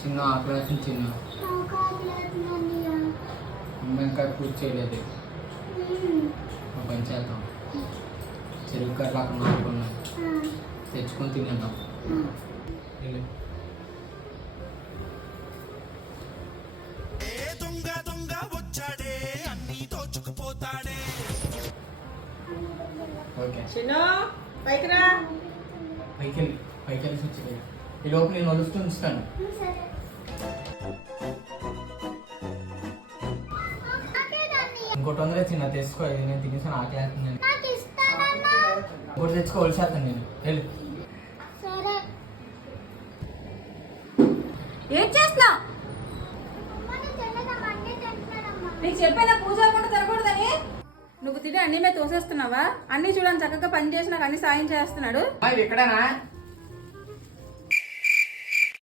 చిన్న ఆకలి చిన్న అమ్మ ఇంకా పూజ చేయలేదు. మా పని చేద్దాం. చెరుకు కర్రలు అక్కడ మారుకున్నాం, తెచ్చుకొని తినేద్దాం. ఓకే పైకి వెళ్ళి వచ్చి ఈ లోపు నేను వలుస్తూ ఉంచుతాను. ఇంకోటి వందలే చిన్న తెచ్చుకో, నేను తినేసాను ఆకలి అవుతుంది. ఇంకోటి తెచ్చుకో, వలిసేస్తాను నేను. వెళ్ళి ఏం చేస్తున్నావు? నీకు చెప్పేలా పూజ కూడా తినకూడదని. నువ్వు తిని అన్ని మీద తోసేస్తున్నావా? అన్ని చూడని చక్కగా పని చేసి నాకు అన్ని సాయం చేస్తున్నాడు. ఎక్కడనా